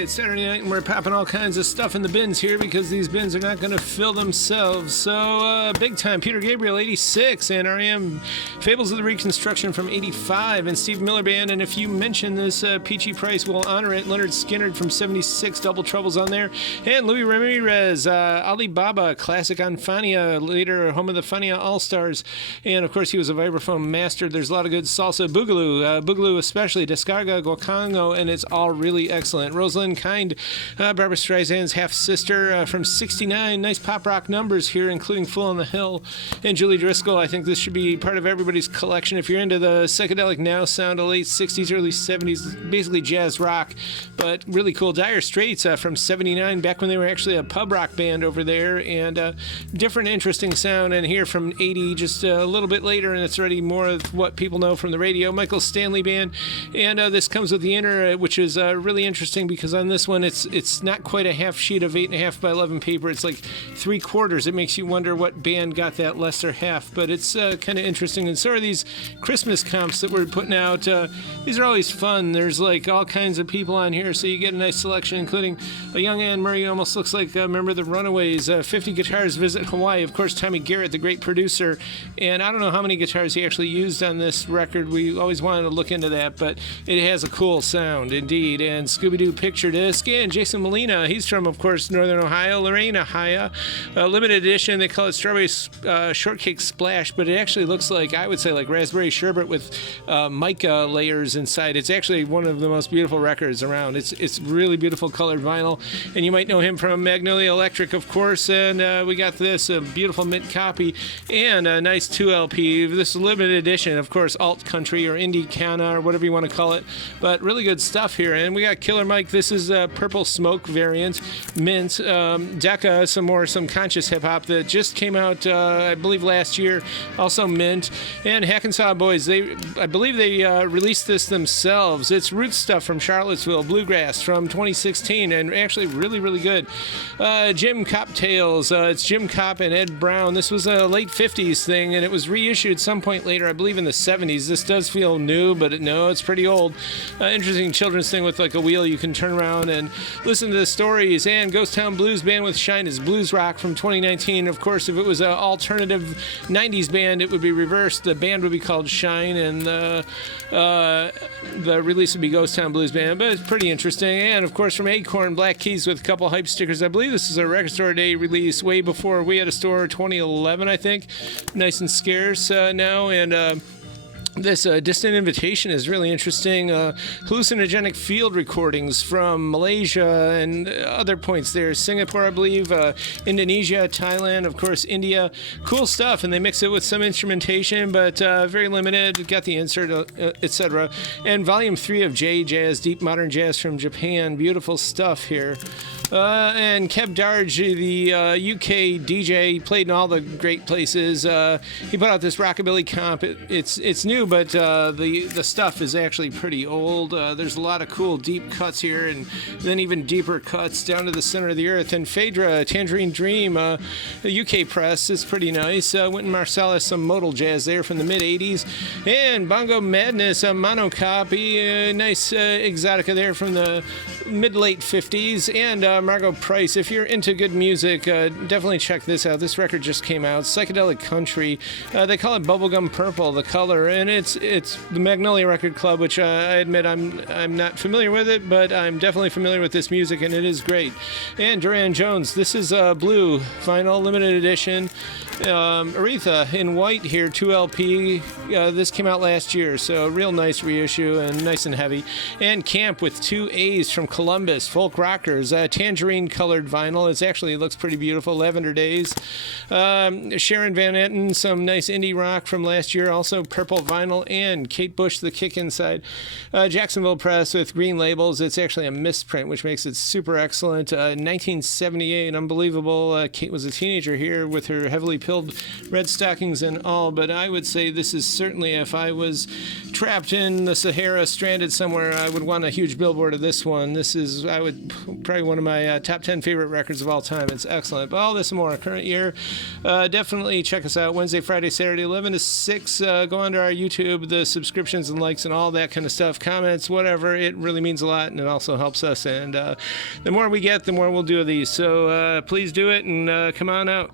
It's Saturday night and we're popping all kinds of stuff in the bins here because these bins are not going to fill themselves. So, big time. Peter Gabriel, 86, and R.E.M. Fables of the Reconstruction from 85, and Steve Miller Band. And if you mention this, Peachy Price will honor it. Leonard Skinner from 76, Double Troubles on there. And Louis Ramirez, Alibaba, classic on Fania, later home of the Fania All-Stars. And, of course, he was a vibraphone master. There's a lot of good salsa. Boogaloo especially, Descarga, Guacango, and it's all really excellent. Rosalind Kind, Barbara Streisand's half-sister from 69. Nice pop rock numbers here, including Fool on the Hill. And Julie Driscoll, I think this should be part of everybody's collection. If you're into the psychedelic now sound of late 60s, early 70s, basically jazz rock, but really cool. Dire Straits from 79, back when they were actually a pub rock band over there, and different, interesting sound. And here from 80, just a little bit later, and it's already more of what people know from the radio. Michael Stanley Band, and this comes with the inner, which is really interesting because on this one, it's not quite a half sheet of 8.5 by 11 paper. It's like 3/4. It makes you wonder what band got that lesser half, but it's kind of interesting. And so are these Christmas comps that we're putting out. These are always fun. There's like all kinds of people on here, so you get a nice selection, including a young Anne Murray, almost looks like a member of the Runaways. 50 Guitars Visit Hawaii. Of course, Tommy Garrett, the great producer, and I don't know how many guitars he actually used on this record. We always wanted to look into that, but it has a cool sound indeed. And Scooby-Doo Picture Disc, and Jason Molina, he's from, of course, Northern Ohio. Lorraine, Ohio. Limited edition, they call it Strawberry Shortcake Splash, but it actually looks like, I would say, like raspberry sherbet with mica layers inside. It's actually one of the most beautiful records around. It's really beautiful colored vinyl, and you might know him from Magnolia Electric, of course, and we got this, a beautiful mint copy, and a nice 2LP. This limited edition, of course, alt country or indie Kana or whatever you want to call it, but really good stuff here. And we got Killer Mike. This is Purple Smoke variant, mint, Decca, some conscious hip hop that just came out, I believe, last year, also mint, and Hackensaw Boys. I believe they released this themselves. It's roots stuff from Charlottesville, bluegrass from 2016, and actually really, really good. Jim Cop Tales. It's Jim Cop and Ed Brown. This was a late 50s thing, and it was reissued some point later, I believe in the 70s. This does feel new, but no, it's pretty old. Interesting children's thing with like a wheel you can turn around and listen to the stories. And Ghost Town Blues Band with Shine is blues rock from 2019. Of course, if it was an alternative 90s band, it would be reversed. The band would be called Shine, and the release would be Ghost Town Blues Band, but it's pretty interesting. And of course, from Acorn, Black Keys with a couple hype stickers. I believe this is a Record Store Day release way before We Had a Store, 2011, I think. Nice and scarce now, and this Distant Invitation is really interesting. Hallucinogenic field recordings from Malaysia and other points there. Singapore, I believe, Indonesia, Thailand, of course, India. Cool stuff, and they mix it with some instrumentation, but very limited. Got the insert, etc. And Volume 3 of J Jazz, Deep Modern Jazz from Japan. Beautiful stuff here. And Kev Darge, the UK DJ, played in all the great places. He put out this rockabilly comp. It's new, but the stuff is actually pretty old. There's a lot of cool deep cuts here, and then even deeper cuts down to the center of the earth. And Phaedra, Tangerine Dream, the UK press is pretty nice. Wynton Marsalis, some modal jazz there from the mid-'80s. And Bongo Madness, a monocopy, nice exotica there from the mid-late 50s. And Margot Price, if you're into good music, definitely check this out. This record just came out, Psychedelic Country. They call it Bubblegum Purple, the color, and it's the Magnolia Record Club, which I admit I'm not familiar with it, but I'm definitely familiar with this music, and it is great. And Duran Jones, this is blue vinyl, limited edition. Aretha in white here, 2LP. This came out last year, so real nice reissue and nice and heavy. And Camp with 2 A's from Columbus, folk rockers, tangerine colored vinyl. It looks pretty beautiful. Lavender Days. Sharon Van Etten, some nice indie rock from last year, also purple vinyl. And Kate Bush, The Kick Inside. Jacksonville Press with green labels. It's actually a misprint, which makes it super excellent. 1978, unbelievable. Kate was a teenager here with her heavily pilled red stockings and all, but I would say this is certainly, if I was trapped in the Sahara, stranded somewhere, I would want a huge billboard of this one. This is, probably one of my top 10 favorite records of all time. It's excellent. But all this and more, current year. Definitely check us out Wednesday, Friday, Saturday, 11 to 6. Go onto our YouTube, the subscriptions and likes and all that kind of stuff, comments, whatever. It really means a lot, and it also helps us. And the more we get, the more we'll do of these. So please do it, and come on out.